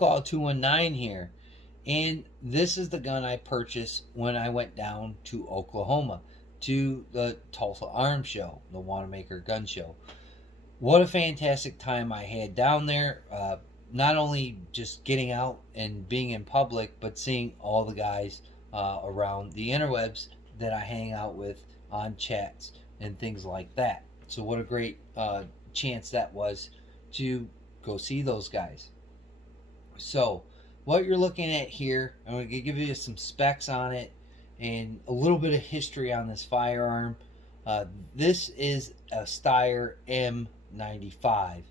Call 219 here. And this is the gun I purchased when I went down to Oklahoma to the Tulsa Arms Show, the Wanamaker Gun Show. What a fantastic time I had down there. Not only just getting out and being in public, but seeing all the guys around the interwebs that I hang out with on chats and things like that. So what a great chance that was to go see those guys. So what you're looking at here, I'm going to give you some specs on it and a little bit of history on this firearm. This is a Steyr M95.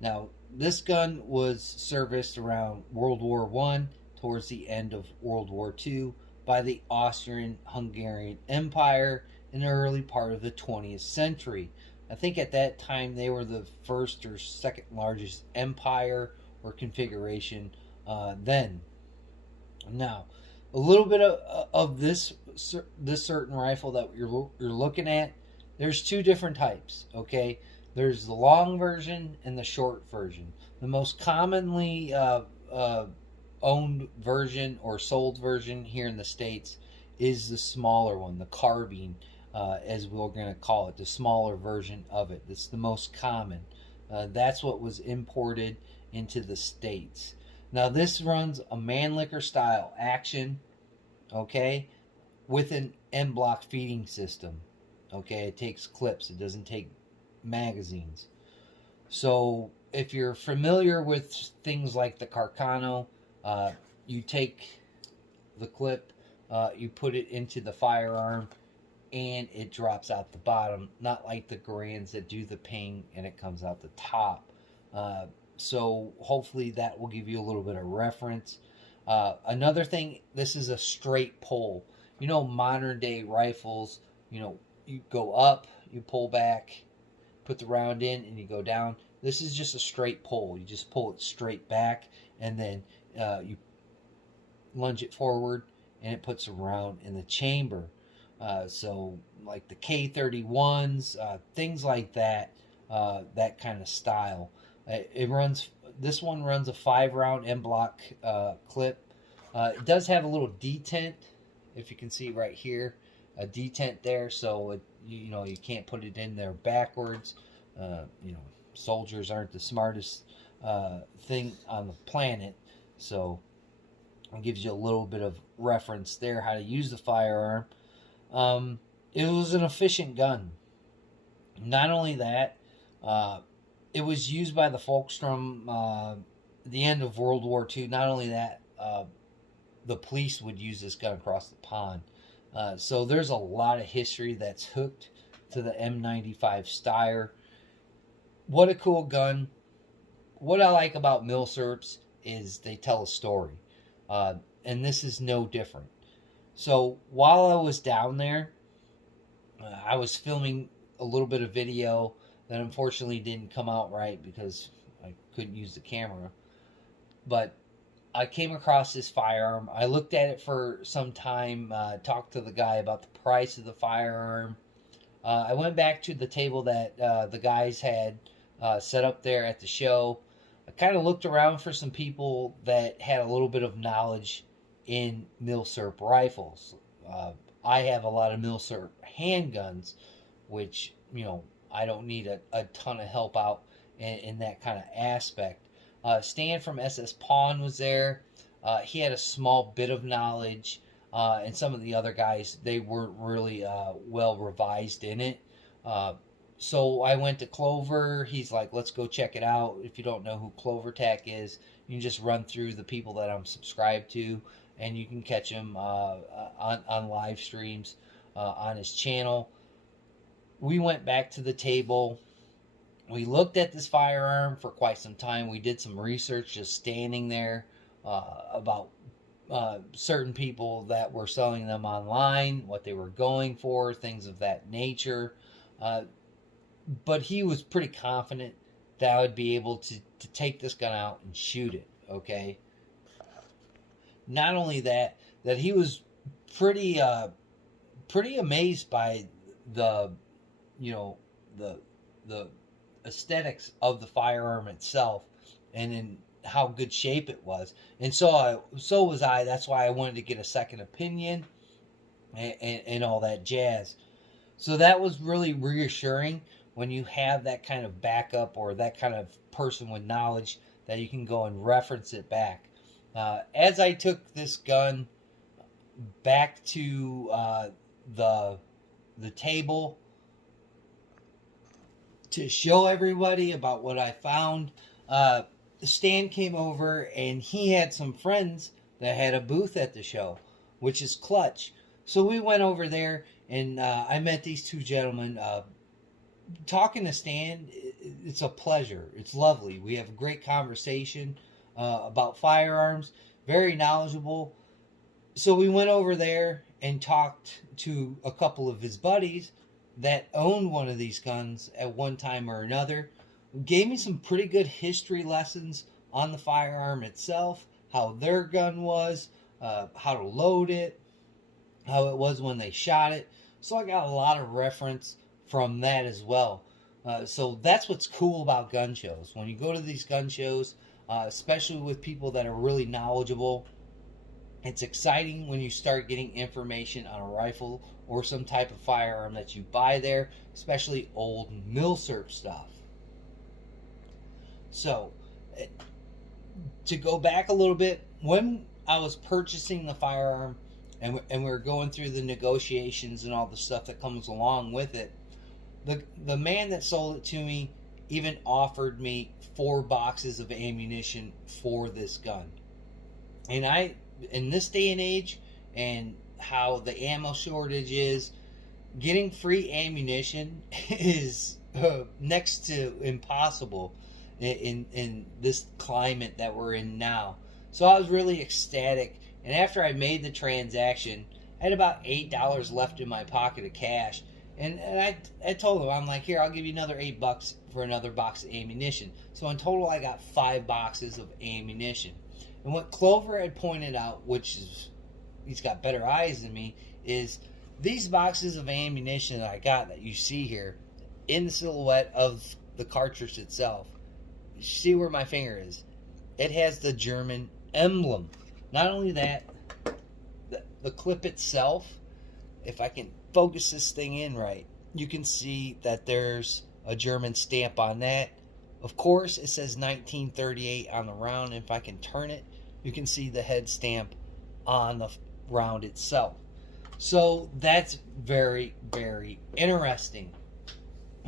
Now, this gun was serviced around World War I, towards the end of World War II, by the Austrian-Hungarian Empire in the early part of the 20th century. I think at that time they were the first or second largest empire or configuration then. Now, a little bit of this certain rifle that you're looking at, there's two different types, okay? There's the long version and the short version. The most commonly owned version or sold version here in the States is the smaller one, the carbine, as we're going to call it, the smaller version of it. It's the most common. That's what was imported into the States. Now this runs a Mannlicher style action, okay, with an M-block feeding system. Okay, it takes clips, it doesn't take magazines. So if you're familiar with things like the Carcano, you take the clip, you put it into the firearm, and it drops out the bottom, not like the Garands that do the ping and it comes out the top. So hopefully that will give you a little bit of reference. Another thing, this is a straight pull. You know, modern day rifles, you know, you go up, you pull back, put the round in, and you go down. This is just a straight pull. You just pull it straight back, and then you lunge it forward, and it puts a round in the chamber. So like the K31s, things like that, that kind of style. This one runs a 5-round M-block clip. It does have a little detent, if you can see right here, a detent there, so you know, you can't put it in there backwards. You know, soldiers aren't the smartest thing on the planet, so it gives you a little bit of reference there how to use the firearm. It was an efficient gun. Not only that, it was used by the Volkssturm the end of World War II. Not only that, the police would use this gun across the pond. So there's a lot of history that's hooked to the M95 Steyr. What a cool gun. What I like about milsurps is they tell a story. And this is no different. So while I was down there, I was filming a little bit of video that unfortunately didn't come out right because I couldn't use the camera. But I came across this firearm. I looked at it for some time, talked to the guy about the price of the firearm. I went back to the table that the guys had set up there at the show. I kind of looked around for some people that had a little bit of knowledge in milsurp rifles. I have a lot of milsurp handguns, which, you know, I don't need a ton of help out in that kind of aspect. Stan from SS Pawn was there. He had a small bit of knowledge, and some of the other guys, they weren't really well revised in it. So I went to Clover. He's like, let's go check it out. If you don't know who Clover Tack is, you can just run through the people that I'm subscribed to, and you can catch him on live streams on his channel. We went back to the table. We looked at this firearm for quite some time. We did some research just standing there about certain people that were selling them online, what they were going for, things of that nature. But he was pretty confident that I would be able to take this gun out and shoot it, okay? Not only that he was pretty amazed by the, you know, the aesthetics of the firearm itself, and in how good shape it was. And so was I. That's why I wanted to get a second opinion and all that jazz. So that was really reassuring when you have that kind of backup or that kind of person with knowledge that you can go and reference it back. As I took this gun back to the table to show everybody about what I found, Stan came over and he had some friends that had a booth at the show, which is clutch. So we went over there and I met these two gentlemen. Talking to Stan, it's a pleasure. It's lovely. We have a great conversation about firearms, very knowledgeable. So we went over there and talked to a couple of his buddies that owned one of these guns at one time or another. Gave me some pretty good history lessons on the firearm itself, how their gun was, how to load it, how it was when they shot it. So I got a lot of reference from that as well. So that's what's cool about gun shows. When you go to these gun shows, especially with people that are really knowledgeable, it's exciting when you start getting information on a rifle or some type of firearm that you buy there, especially old milsurp stuff. So, to go back a little bit, when I was purchasing the firearm and we were going through the negotiations and all the stuff that comes along with it, the man that sold it to me even offered me 4 boxes of ammunition for this gun. And in this day and age, and how the ammo shortage is, getting free ammunition is next to impossible in this climate that we're in now. So I was really ecstatic. And after I made the transaction, I had about $8 left in my pocket of cash. And I told him, I'm like, here, I'll give you another $8 for another box of ammunition. So in total, I got 5 boxes of ammunition. And what Clover had pointed out, which is, he's got better eyes than me, is these boxes of ammunition that I got that you see here in the silhouette of the cartridge itself. You see where my finger is? It has the German emblem. Not only that, the clip itself, if I can focus this thing in right, you can see that there's a German stamp on that. Of course, it says 1938 on the round. If I can turn it, you can see the head stamp on the round itself. So that's very, very interesting.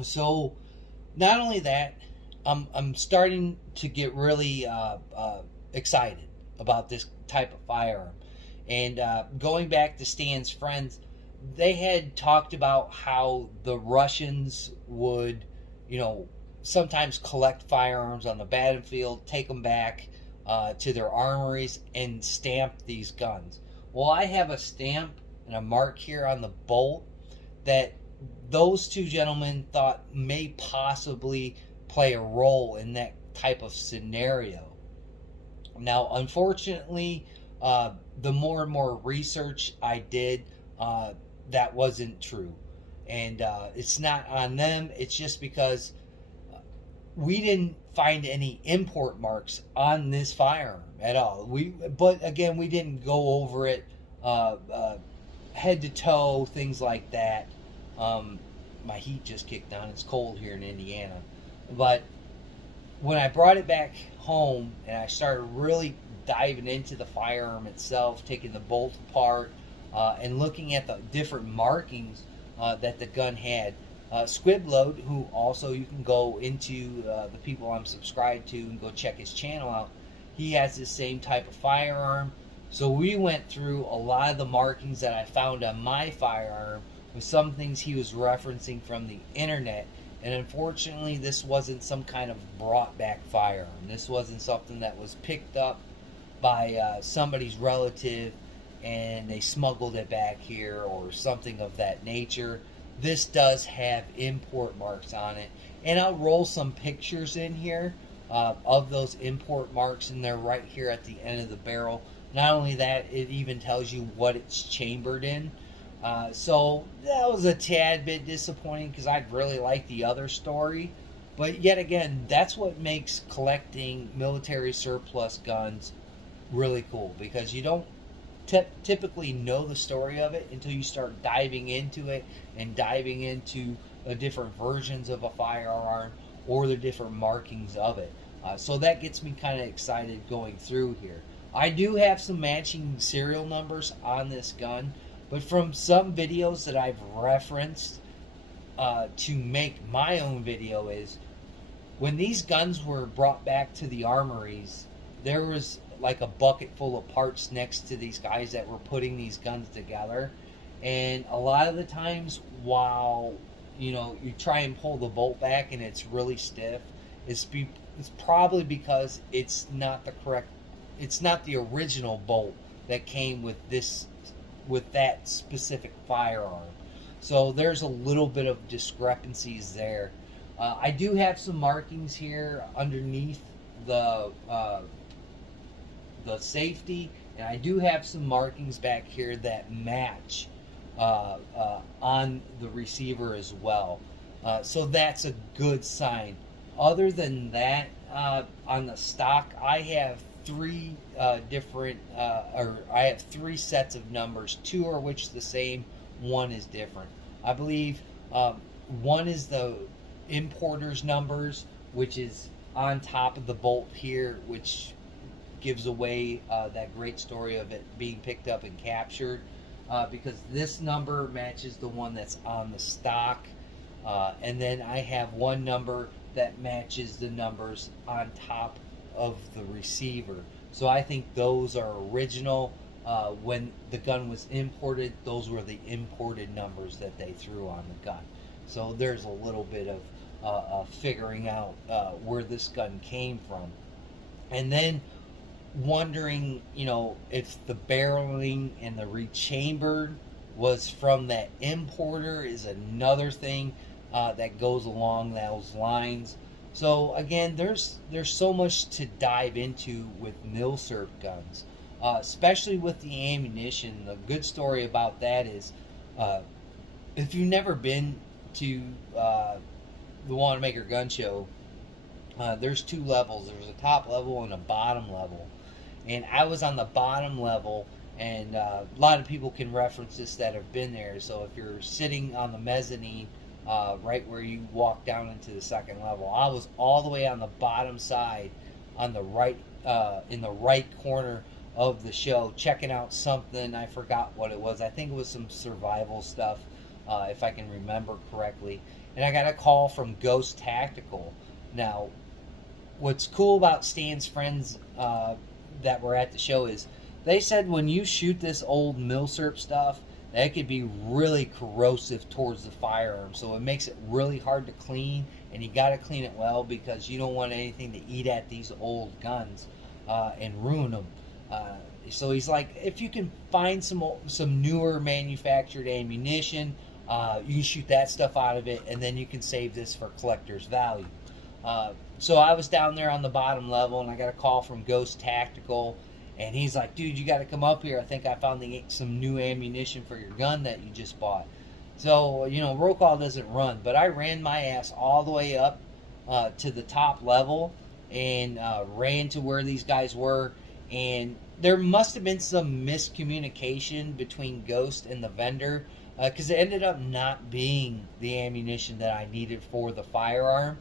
So not only that, I'm starting to get really excited about this type of firearm. And going back to Stan's friends, they had talked about how the Russians would, sometimes collect firearms on the battlefield, take them back to their armories, and stamp these guns. Well, I have a stamp and a mark here on the bolt that those two gentlemen thought may possibly play a role in that type of scenario. Now, unfortunately, the more and more research I did, that wasn't true. And it's not on them. It's just because we didn't find any import marks on this firearm at all. But again, we didn't go over it head to toe, things like that. My heat just kicked on. It's cold here in Indiana. But when I brought it back home and I started really diving into the firearm itself, taking the bolt apart, and looking at the different markings that the gun had, Squibload, who also you can go into the people I'm subscribed to and go check his channel out, he has the same type of firearm. So we went through a lot of the markings that I found on my firearm with some things he was referencing from the internet. And unfortunately, this wasn't some kind of brought back firearm. This wasn't something that was picked up by somebody's relative and they smuggled it back here or something of that nature. This does have import marks on it. And I'll roll some pictures in here of those import marks, and they're right here at the end of the barrel. Not only that, it even tells you what it's chambered in. So that was a tad bit disappointing because I'd really like the other story. But yet again, that's what makes collecting military surplus guns really cool, because you don't typically know the story of it until you start diving into it and diving into the different versions of a firearm or the different markings of it. So that gets me kind of excited going through here. I do have some matching serial numbers on this gun, but from some videos that I've referenced to make my own video, is when these guns were brought back to the armories, there was like a bucket full of parts next to these guys that were putting these guns together. And a lot of the times, while you try and pull the bolt back and it's really stiff, it's probably because it's not the original bolt that came with that specific firearm. So there's a little bit of discrepancies there. I do have some markings here underneath the safety, and I do have some markings back here that match on the receiver as well. So that's a good sign. Other than that, on the stock, I have three sets of numbers. Two are which the same, one is different. I believe one is the importer's numbers, which is on top of the bolt here, which gives away that great story of it being picked up and captured, because this number matches the one that's on the stock, and then I have one number that matches the numbers on top of the receiver. So I think those are original. When the gun was imported, those were the imported numbers that they threw on the gun. So there's a little bit of figuring out where this gun came from. And then wondering, if the barreling and the rechambered was from that importer is another thing that goes along those lines. So again, there's so much to dive into with milsurp guns, especially with the ammunition. The good story about that is, if you've never been to the Wanamaker Gun Show, there's two levels. There's a top level and a bottom level. And I was on the bottom level, and a lot of people can reference this that have been there. So if you're sitting on the mezzanine, right where you walk down into the second level, I was all the way on the bottom side, on the right, in the right corner of the show, checking out something. I forgot what it was. I think it was some survival stuff, if I can remember correctly. And I got a call from Ghost Tactical. Now, what's cool about Stan's friends that were at the show is they said when you shoot this old milsurp stuff, that could be really corrosive towards the firearm. So it makes it really hard to clean, and you got to clean it well, because you don't want anything to eat at these old guns and ruin them. So he's like, if you can find some newer manufactured ammunition, you can shoot that stuff out of it, and then you can save this for collector's value. So I was down there on the bottom level, and I got a call from Ghost Tactical, and he's like, dude, you got to come up here. I think I found some new ammunition for your gun that you just bought. So, roll call doesn't run, but I ran my ass all the way up to the top level and ran to where these guys were, and there must have been some miscommunication between Ghost and the vendor, because it ended up not being the ammunition that I needed for the firearm.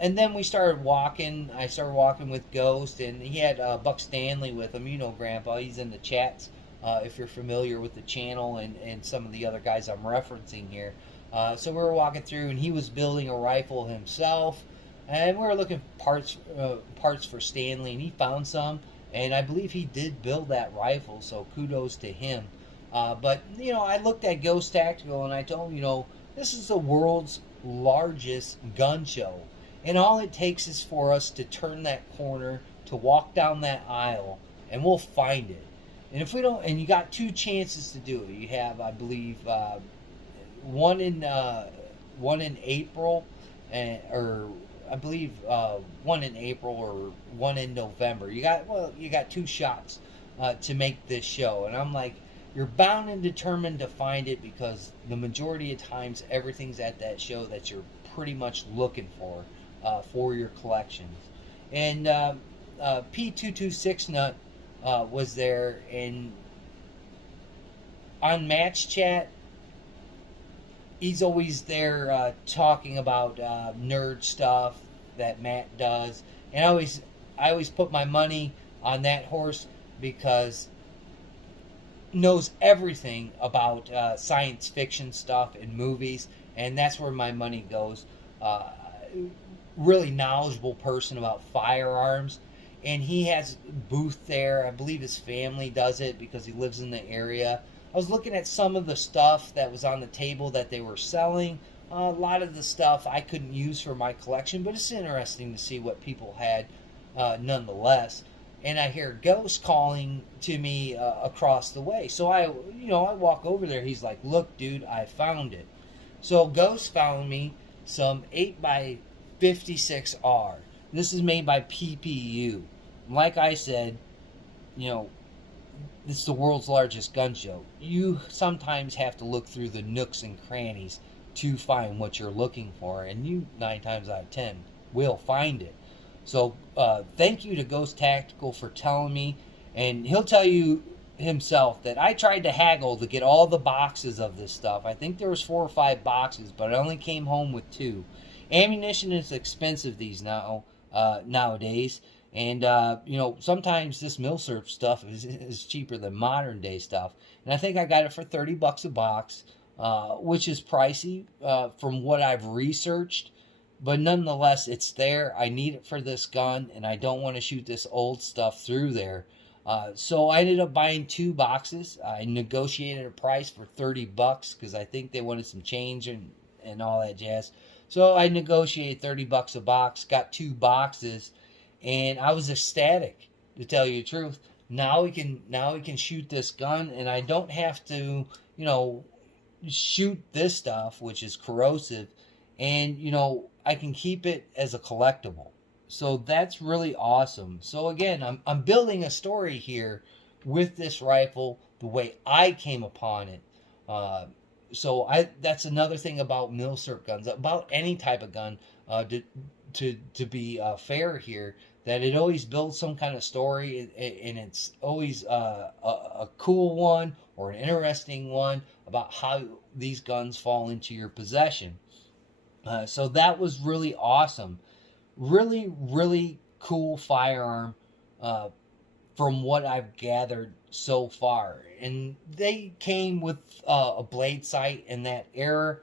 And then we started walking. I started walking with Ghost, and he had Buck Stanley with him. Grandpa, he's in the chats if you're familiar with the channel, and some of the other guys I'm referencing here. So we were walking through, and he was building a rifle himself, and we were looking parts for Stanley, and he found some, and I believe he did build that rifle, so kudos to him. But I looked at Ghost Tactical, and I told him, this is the world's largest gun show, and all it takes is for us to turn that corner, to walk down that aisle, and we'll find it. And if we don't, and you got two chances to do it. You have, I believe, one in April, or I believe one in April or one in November. You got two shots to make this show. And I'm like, you're bound and determined to find it, because the majority of times everything's at that show that you're pretty much looking for your collections. And P226 Nut was there, and on Match Chat, he's always there talking about nerd stuff that Matt does, and I always put my money on that horse because knows everything about science fiction stuff and movies, and that's where my money goes. Really knowledgeable person about firearms, and he has a booth there. I believe his family does it because he lives in the area. I was looking at some of the stuff that was on the table that they were selling. A lot of the stuff I couldn't use for my collection, but it's interesting to see what people had nonetheless. And I hear Ghost calling to me across the way. So I walk over there. He's like, "Look, dude, I found it." So Ghost found me some 8x56R. This is made by PPU. Like I said, it's the world's largest gun show. You sometimes have to look through the nooks and crannies to find what you're looking for, and you 9 times out of 10 will find it. So thank you to Ghost Tactical for telling me, and he'll tell you himself that I tried to haggle to get all the boxes of this stuff. I think there was 4 or 5 boxes, but I only came home with 2. Ammunition is expensive nowadays, and sometimes this milsurp stuff is cheaper than modern day stuff. And I think I got it for $30 a box, which is pricey from what I've researched. But nonetheless, it's there. I need it for this gun, and I don't want to shoot this old stuff through there. So I ended up buying 2 boxes. I negotiated a price for $30 because I think they wanted some change and all that jazz. So I negotiated $30 a box, got 2 boxes, and I was ecstatic, to tell you the truth. Now we can shoot this gun, and I don't have to, shoot this stuff, which is corrosive, and I can keep it as a collectible. So that's really awesome. So again, I'm building a story here with this rifle, the way I came upon it. So that's another thing about milsurp guns, about any type of gun, to be fair here, that it always builds some kind of story, and it's always a cool one or an interesting one about how these guns fall into your possession. So that was really awesome. Really, really cool firearm from what I've gathered so far. And they came with a blade sight in that era.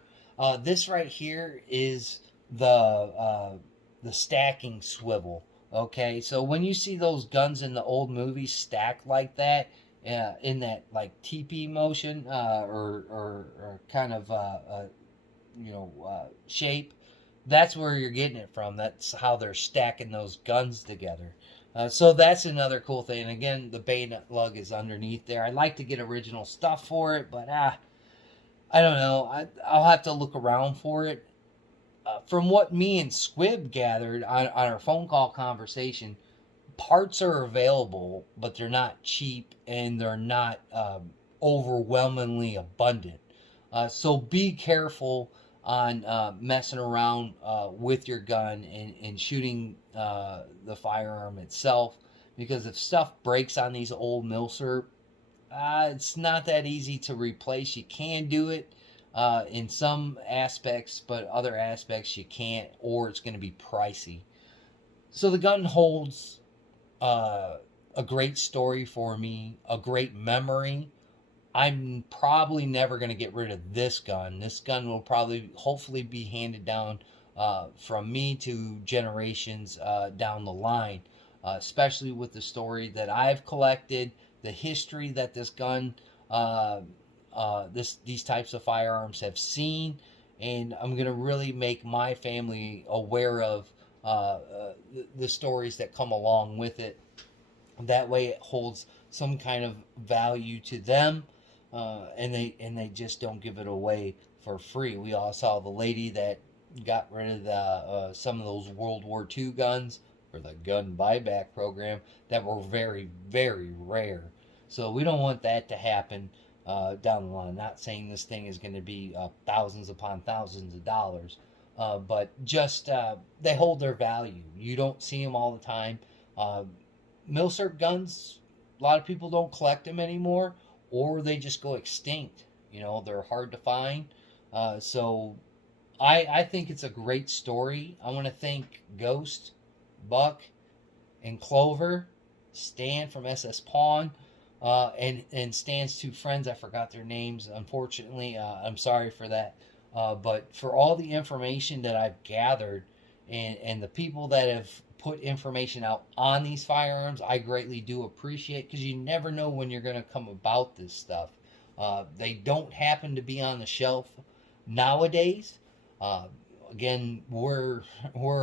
This right here is the stacking swivel. Okay, so when you see those guns in the old movies stacked like that, in that like TP motion or kind of shape, that's where you're getting it from. That's how they're stacking those guns together. So that's another cool thing. And again, the bayonet lug is underneath there. I'd like to get original stuff for it, but I don't know. I'll have to look around for it. From what me and Squib gathered on our phone call conversation, parts are available, but they're not cheap, and they're not overwhelmingly abundant. So be careful on messing around with your gun and shooting the firearm itself, because if stuff breaks on these old milsurp, it's not that easy to replace. You can do it in some aspects, but other aspects you can't, or it's going to be pricey. So the gun holds a great story for me, a great memory. I'm probably never going to get rid of this gun. This gun will hopefully be handed down from me to generations down the line, especially with the story that I've collected, the history that this gun, these types of firearms have seen, and I'm going to really make my family aware of the stories that come along with it. That way it holds some kind of value to them, and they just don't give it away for free. We all saw the lady that got rid of some of those World War II guns for the gun buyback program that were very, very rare. So we don't want that to happen. down the line. Not saying this thing is going to be thousands upon thousands of dollars, but just they hold their value. You don't see them all the time. Uh, Milsurp guns, a lot of people don't collect them anymore, or they just go extinct. You know, they're hard to find. So I think it's a great story. I want to thank Ghost, Buck, and Clover, Stan from SS Pawn, and Stan's two friends. I forgot their names, unfortunately. I'm sorry for that. But for all the information that I've gathered and the people that have put information out on these firearms, I greatly do appreciate, because you never know when you're going to come about this stuff. They don't happen to be on the shelf nowadays. Again, we're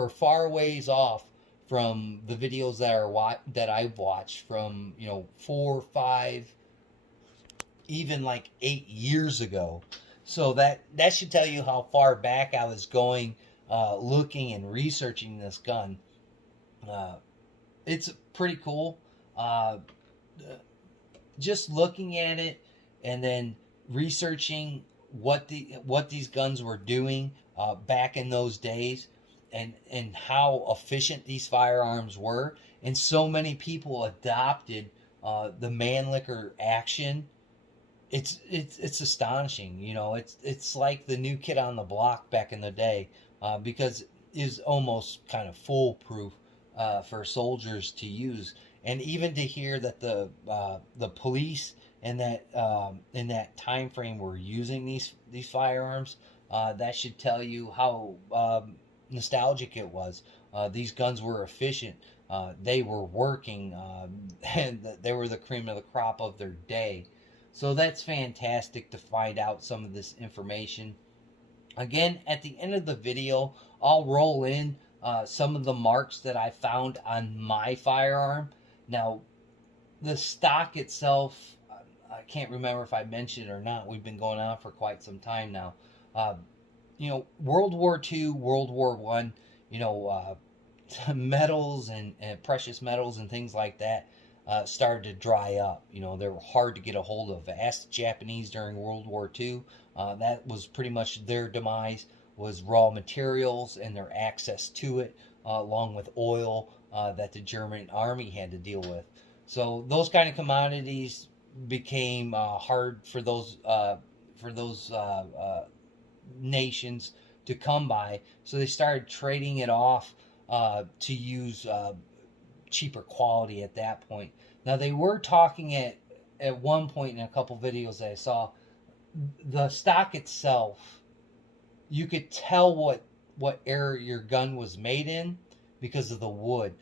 far ways off from the videos that I've watched from 4, 5, even like 8 years ago. So that should tell you how far back I was going, looking and researching this gun. It's pretty cool. Just looking at it and then researching what these guns were doing back in those days, and how efficient these firearms were, and so many people adopted the Mannlicher action. It's astonishing. It's like the new kid on the block back in the day, because it is almost kind of foolproof for soldiers to use. And even to hear that the police in that time frame were using these firearms, that should tell you how nostalgic it was. These guns were efficient. They were working, and they were the cream of the crop of their day. So that's fantastic to find out some of this information. Again, at the end of the video, I'll roll in some of the marks that I found on my firearm. Now, the stock itself, I can't remember if I mentioned it or not. We've been going on for quite some time now. World War II, World War I, metals and precious metals and things like that started to dry up. They were hard to get a hold of. Ask the Japanese during World War II. That was pretty much their demise, was raw materials and their access to it, along with oil that the German army had to deal with. So those kind of commodities became hard for those nations to come by. So they started trading it off to use cheaper quality at that point. Now, they were talking at one point in a couple videos that I saw, the stock itself, you could tell what era your gun was made in because of the wood.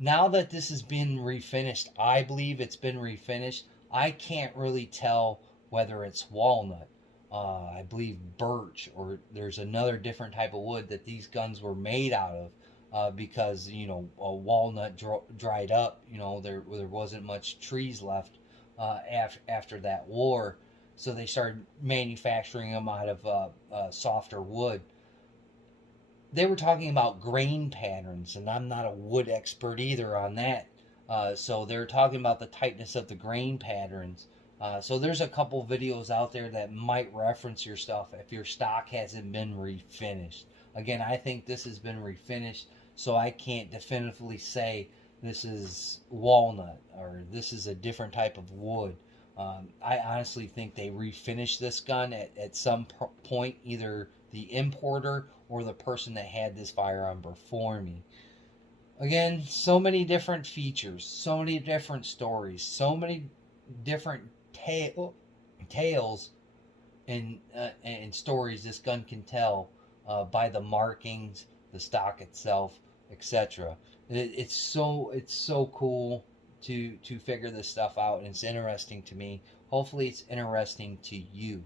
Now that this has been refinished, I believe it's been refinished, I can't really tell whether it's walnut. I believe birch, or there's another different type of wood that these guns were made out of, because a walnut dried up. There wasn't much trees left after that war, so they started manufacturing them out of softer wood. They were talking about grain patterns, and I'm not a wood expert either on that. So they're talking about the tightness of the grain patterns. So there's a couple videos out there that might reference your stuff if your stock hasn't been refinished. Again, I think this has been refinished, so I can't definitively say this is walnut or this is a different type of wood. I honestly think they refinished this gun at some point, either the importer or the person that had this firearm before me. Again, so many different features, so many different stories, so many different tales and stories this gun can tell by the markings, the stock itself, etc. It's so cool to figure this stuff out, and it's interesting to me. Hopefully it's interesting to you.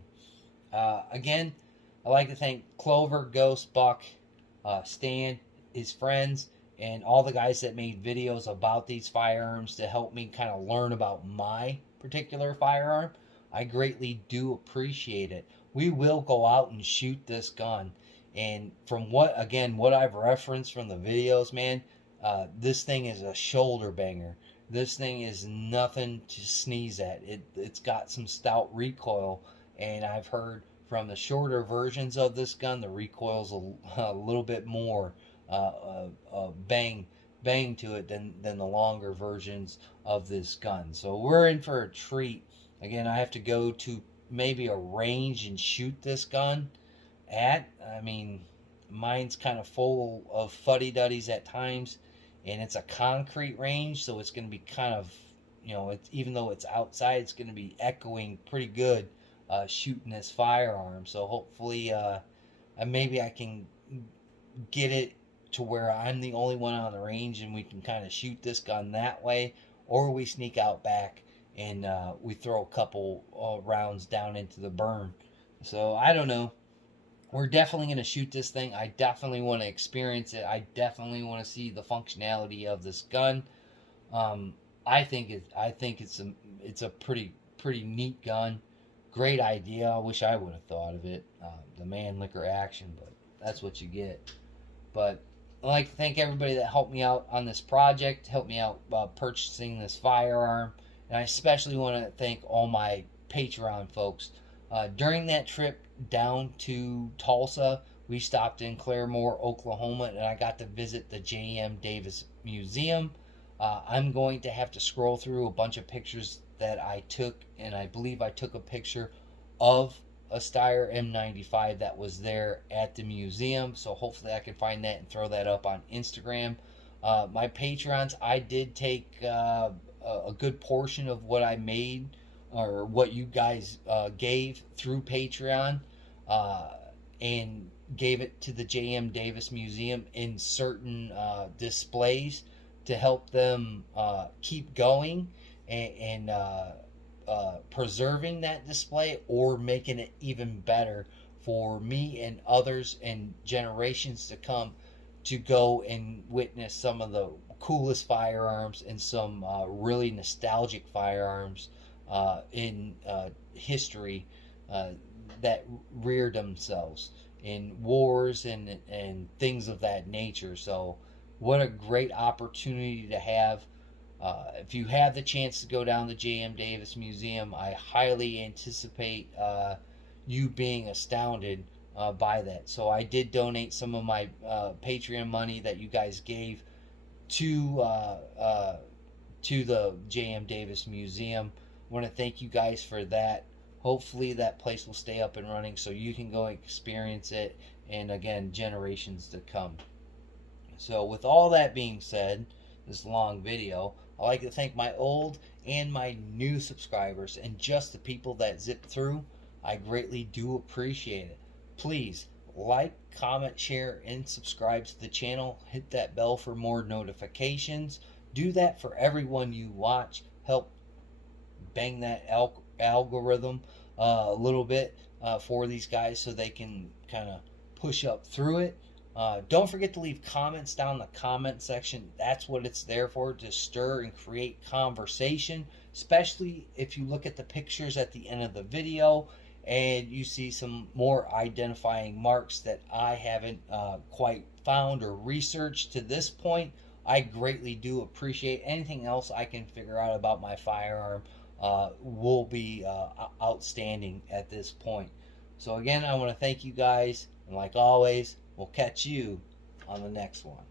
Again, I'd like to thank Clover, Ghost, Buck, Stan, his friends, and all the guys that made videos about these firearms to help me kind of learn about my particular firearm. I greatly do appreciate it. We will go out and shoot this gun, and from what I've referenced from the videos, man, this thing is a shoulder banger. This thing is nothing to sneeze at. It's got some stout recoil, and I've heard from the shorter versions of this gun, the recoil's a little bit more bang to it than the longer versions of this gun. So we're in for a treat. Again, I have to go to maybe a range and shoot this gun at. I mean, mine's kind of full of fuddy-duddies at times, and it's a concrete range, so it's going to be kind of, it's, even though it's outside, it's going to be echoing pretty good shooting this firearm. So hopefully maybe I can get it to where I'm the only one on the range and we can kind of shoot this gun that way, or we sneak out back and we throw a couple rounds down into the berm. So I don't know. We're definitely going to shoot this thing. I definitely want to experience it. I definitely want to see the functionality of this gun. I think it's a pretty neat gun. Great idea. I wish I would have thought of it. The man liquor action, but that's what you get. But I'd like to thank everybody that helped me out on this project, helped me out purchasing this firearm, and I especially want to thank all my Patreon folks. During that trip down to Tulsa, we stopped in Claremore, Oklahoma, and I got to visit the J.M. Davis Museum. I'm going to have to scroll through a bunch of pictures that I took, and I believe I took a picture of a Steyr M95 that was there at the museum, so hopefully I can find that and throw that up on Instagram. My Patreons, I did take a good portion of what I made, or what you guys gave through Patreon, and gave it to the J.M. Davis Museum in certain displays to help them keep going and preserving that display, or making it even better for me and others and generations to come to go and witness some of the coolest firearms and some really nostalgic firearms in history that reared themselves in wars and things of that nature. So what a great opportunity to have. If you have the chance to go down to the J.M. Davis Museum, I highly anticipate you being astounded by that. So I did donate some of my Patreon money that you guys gave to the J.M. Davis Museum. I want to thank you guys for that. Hopefully that place will stay up and running so you can go experience it, and again, generations to come. So with all that being said, this long video, I'd like to thank my old and my new subscribers, and just the people that zip through. I greatly do appreciate it. Please like, comment, share, and subscribe to the channel. Hit that bell for more notifications. Do that for everyone you watch. Help bang that algorithm a little bit for these guys so they can kind of push up through it. Don't forget to leave comments down in the comment section. That's what it's there for, to stir and create conversation, especially if you look at the pictures at the end of the video and you see some more identifying marks that I haven't quite found or researched to this point. I greatly do appreciate anything else I can figure out about my firearm. Will be outstanding at this point. So again, I want to thank you guys, and like always, we'll catch you on the next one.